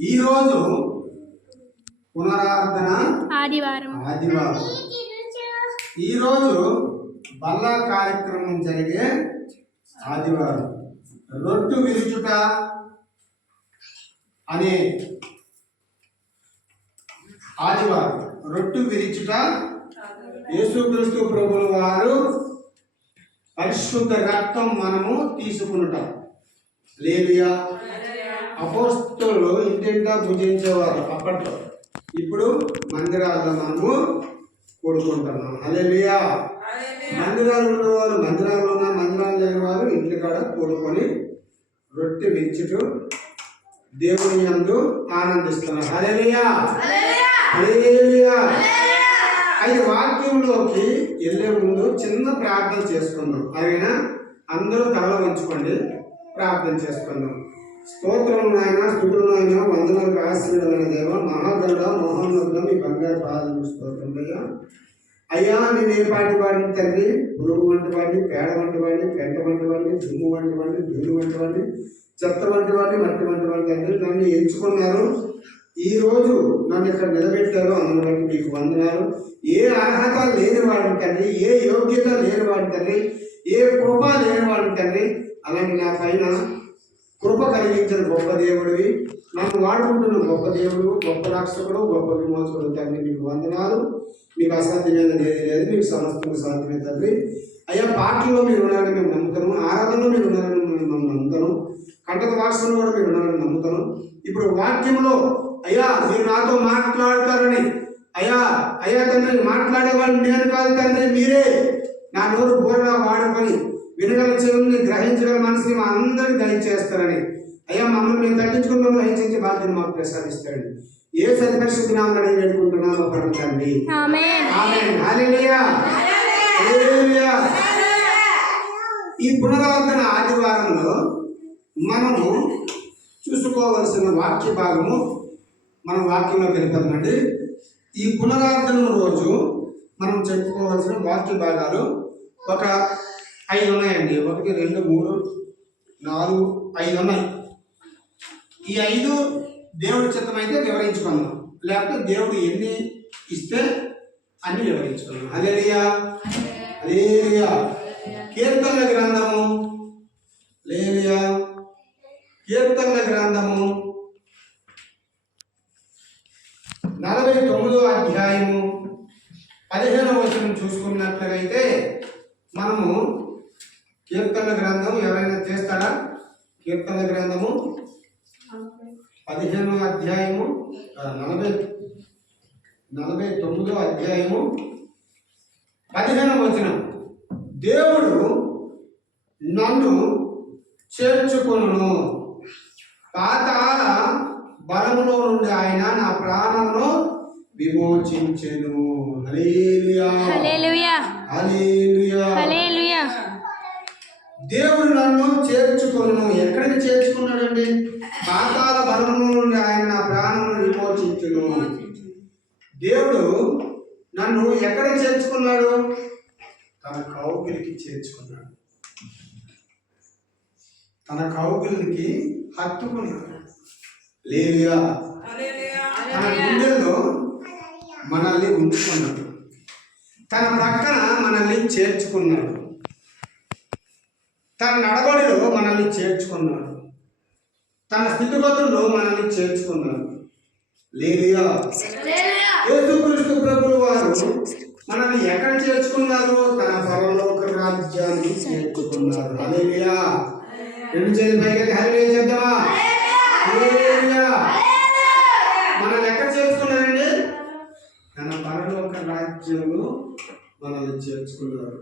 ఈరోజు పునరారాధన ఆదివారం. ఈరోజు బల్ల కార్యక్రమం జరిగే ఆదివారం. రొట్టు విరుచుట అనే ఆదివారం. రొట్టు విరుచుట యేసుక్రీస్తు ప్రభువు వారు పరిశుద్ధ రక్తం మనము తీసుకునుట. హల్లెలూయా. అపోస్తలులు ఇంటింటా భుజించేవారు అప్పట్లో. ఇప్పుడు మందిరాల్లో మనము కూడుకుంటున్నాం. హల్లెలూయా. మందిరాలు ఉన్నవారు మందిరాల్లో మందిరాలు లేని వారు ఇంటి కాడ కూడుకొని రొట్టె విరుచుటూ దేవుని యందు ఆనందిస్తున్నారు. హల్లెలూయా. హల్లెలూయా. అయితే వాక్యంలోకి వెళ్ళే ముందు చిన్న ప్రార్థన చేసుకుందాం. అయినా అందరూ తలలో ఉంచుకోండి, ప్రార్థన చేసుకుందాం. స్తోత్రం నాయన, స్తుతులు నాయన, వందనాలకు ఆశీర్వాదమైన దేవ, మహాగరుడ, మహోన్నతుడ, మీ బంగారు పాదములకు స్తోత్రం అయ్యా. అయ్యా నేను ఏ పాటి వాడిని తండ్రి, పురుగు వంటి వాడిని, పేడ వంటి వాడిని, పెంట వంటి వాడిని, దుమ్ము వంటి వాడిని, ధూళి వంటి వాడిని, చెత్త వంటి వాడిని, మట్టి వంటి వాడిని తండ్రి నన్ను ఎంచుకున్నారు. ఈ రోజు నన్ను ఇక్కడ నిలబెట్టారు, అందులో బట్టి మీకు వందనాలు. ఏ అర్హత లేని వాడిని తండ్రి, ఏ యోగ్యత లేని వాడిని తండ్రి, ఏ కృప లేని వాడిని తండ్రి, అలాంటి నా పైన కృప కలిగించిన గొప్ప దేవుడివి, నన్ను వాడుకుంటున్న గొప్ప దేవుడు, గొప్ప రక్షకుడు, గొప్ప విమోచకుడు తండ్రి మీకు వందనాలు. మీకు అసాధ్యమైనది ఏది లేదు, మీకు సమస్తం సాధ్యమే తండ్రి. అయ్యా పాటల్లో మీరు ఉన్నారని మేము నమ్ముతాను, ఆరాధనలో మీరు ఉన్నారని మేము నమ్ముతాను, కంటక వాసనలో కూడా మీరు ఉన్నారని నమ్ముతాను. ఇప్పుడు వాక్యంలో అయ్యా మీరు నాతో మాట్లాడతారని అయ్యా అయ్యా తండ్రి, మాట్లాడేవాళ్ళు నేను కాదు తండ్రి, మీరే నా నోరు బోరగా వాడుకొని వినగల చెవుల్ని గ్రహించగల మనసుని మా అందరికి దయచేస్తారని అయ్యా మమ్మల్ని మేము తగ్గించుకుని మమ్మల్ని హెచ్చరించే బాధ్యత మాకు ప్రసాదిస్తారని ఏ సత్పరిశుద్ధ నామమున అడిగి వేడుకుంటున్నామో పరమ తండ్రి. ఆమేన్. హల్లెలూయా. హల్లెలూయా. ఈ పునరావర్తన ఆదివారంలో మనము చూసుకోవలసిన వాక్య భాగము మనం వాక్యంలో వెళ్ళిపోతామండి. ఈ పునరావర్తన రోజు మనం చెప్పుకోవాల్సిన వాక్య భాగాలు ఒక 5 ఉన్నాయండి. 1 2 3 4 5 ఉన్నాయి. ఈ 5 దేవుడి చిత్తం అయితే వివరించుకున్నాం, లేకపోతే దేవుడు ఎన్ని ఇస్తే అన్ని వివరించుకున్నాం. హల్లెలూయా. హల్లెలూయా. కీర్తనల గ్రంథము, హల్లెలూయా, కీర్తనల గ్రంథము 49వ అధ్యాయము 15వ వచనం చూసుకున్నట్లయితే మనము కీర్తనల గ్రంథం ఎవరైనా చేస్తారా? కీర్తనల గ్రంథము 15వ అధ్యాయము 49వ అధ్యాయము 15వ వచనం, దేవుడు నన్ను చేర్చుకొనును, పాతాళ బలములో నుండి ఆయన నా ప్రాణమును విమోచించెను. హల్లెలూయా. హల్లెలూయా. హల్లెలూయా. హల్లెలూయా. దేవుడు నన్ను చేర్చుకొనును. ఎక్కడికి చేర్చుకున్నాడండి? పాతాళ బలములో నుండి ఆయన నా ప్రాణమును విమోచించెను. దేవుడు నన్ను ఎక్కడ చేర్చుకున్నాడు? తన కౌగిలికి చేర్చుకున్నాడు. తన కౌగిలికి హత్తుకున్నాడు. హల్లెలూయా. తన గుండెల్లో మనల్ని ఉంచుకున్నాడు, తన ప్రక్కన మనల్ని చేర్చుకున్నాడు, తన నడవడిలో మనల్ని చేర్చుకున్నాడు, తన స్థితిగతుల్లో మనల్ని చేర్చుకున్నాడు. హల్లెలూయా. యేసుక్రీస్తు ప్రభువు వారు మనల్ని ఎక్కడ చేర్చుకున్నారు? తన పరలోక రాజ్యాన్ని చేర్చుకున్నారు. హల్లెలూయా. 2 చేతులు పైకి హల్లెలూయా చెప్దామా? హల్లెలూయా. మనల్ని ఎక్కడ చేర్చుకున్నారండి? తన పరలోక రాజ్యంలో మనల్ని చేర్చుకున్నారు.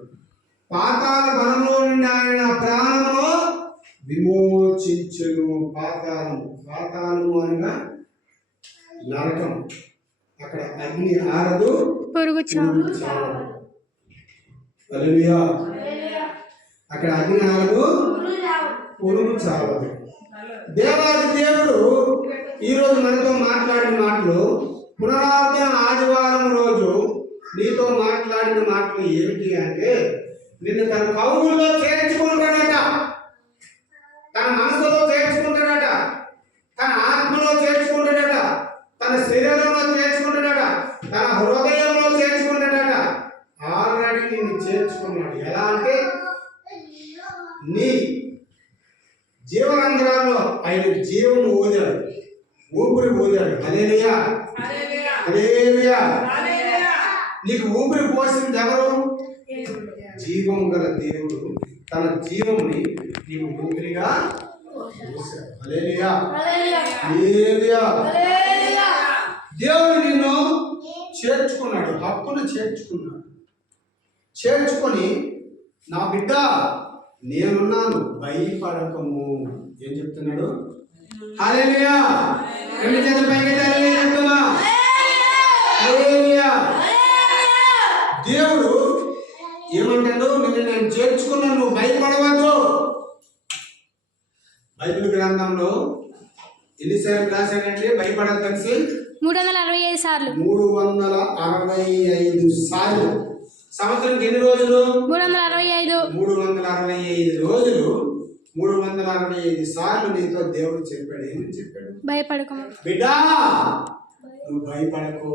పాతాళ బలంలో నుండి ఆయన ప్రాణమును విమోచించెను. పాతాళము, పాతాళము అనగా నరకం. అక్కడ అగ్ని ఆరదు, పురుగు చావదు. హల్లెలూయా. అక్కడ అగ్ని ఆరదు, పురుగు చావదు. దేవాది దేవుడు ఈరోజు మనతో మాట్లాడిన మాటలు, పునరావర్తన ఆదివారం రోజు నీతో మాట్లాడిన మాటలు ఏమిటి అంటే, నిన్ను తన కౌగుల్లో చేర్చుకుంటాడట, తన మనసులో చేర్చుకుంటాడట, తన ఆత్మలో చేర్చుకుంటాడట. నీ జీవనంతరాల్లో ఆయన జీవము ఊదాడు, ఊపిరి ఊదాడు. హల్లెలూయా, హల్లెలూయా. నీకు ఊపిరి పోసింది ఎవరు? జీవం గల దేవుడు తన జీవముని నీకు ఊపిరిగా పోశాడు. హల్లెలూయా, హల్లెలూయా. దేవుడు నిన్ను చేర్చుకున్నాడు, హక్కును చేర్చుకున్నాడు. చేర్చుకొని నా బిడ్డ నేనున్నాను, భయపడకము. ఏం చెప్తున్నాడు? హల్లెలూయా. రెండు చేతులు పైకి హల్లెలూయా చెప్తున్నా. హల్లెలూయా. దేవుడు ఏమంటాడు? నిన్ను నేను చేర్చుకున్నాను, నువ్వు భయపడవద్దు. బైబిల్ గ్రంథంలో ఎన్నిసార్లు రాశాడంటే భయపడద్దు కలిసి 365 సార్లు. 365 సార్లు. సంవత్సరానికి ఎన్ని రోజులు? 365. 365 రోజులు, 365 సార్లు నీతో దేవుడు చెప్పాడు. ఏమని చెప్పాడు? భయపడకము బిడ్డా నువ్వు భయపడకు,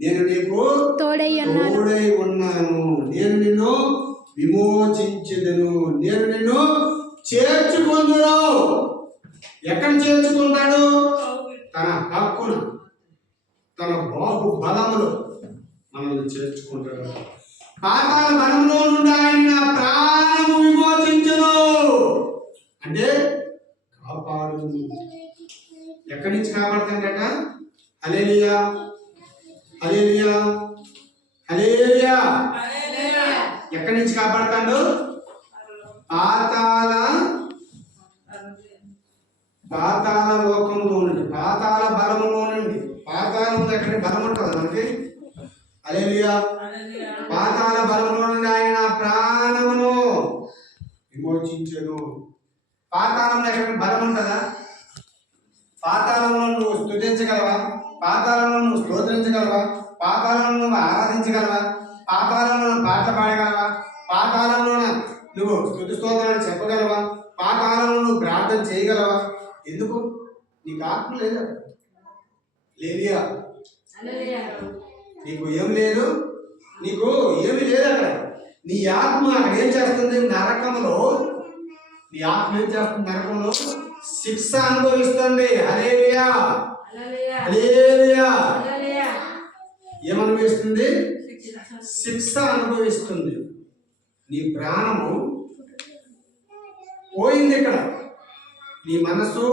నేను నీకు తోడై ఉన్నాను, నేను నిన్ను విమోచించెదను, నేను నిన్ను చేర్చుకుందును. ఎక్కడ చేర్చుకుంటాడు? తన హక్కును, తన బాహు బలములు మనల్ని చేర్చుకుంటాడు. పాతాళ బలంలో నుండి ఆయన నా ప్రాణము విమోచించును అంటే కాపాడు. ఎక్కడి నుంచి కాపాడుతాడట? హల్లెలూయా, హల్లెలూయా, హల్లెలూయా. ఎక్కడి నుంచి కాపాడుతాడు? పాతాళ లోకంలో నుండి, పాతాళ బలములో నుండి. పాతాళం ఎక్కడ బలం ఉంటుంది మనకి? హల్లెలూయా. పాతాళ బలములో నుండి ఆయన ప్రాణమును విమోచించెను. పాతాళంలో ఎక్కడ బలం ఉంటుందా? పాతాళంలో నువ్వు స్తుతించగలవా? పాతాళంలో నువ్వు స్తోత్రించగలవా? పాతాళంలో నువ్వు ఆరాధించగలవా? పాతాళంలో నువ్వు పాటలు పాడగలవా? పాతాళంలో నువ్వు స్తుతి స్తోత్రాలు చెప్పగలవా? పాతాళంలో నువ్వు ప్రార్థన చేయగలవా? ఎందుకు? నీకు ఆత్మ లేదా? లేవియా, నీకు ఏం లేదు, నీకు ఏమి లేదు అక్కడ. నీ ఆత్మ అక్కడ ఏం చేస్తుంది? నరకంలో నీ ఆత్మ ఏం చేస్తుంది? నరకంలో శిక్ష అనుభవిస్తుంది. హల్లెలూయా, హల్లెలూయా. ఏమనుభవిస్తుంది? శిక్ష అనుభవిస్తుంది. నీ ప్రాణము పోయింది ఇక్కడ, నీ మనసు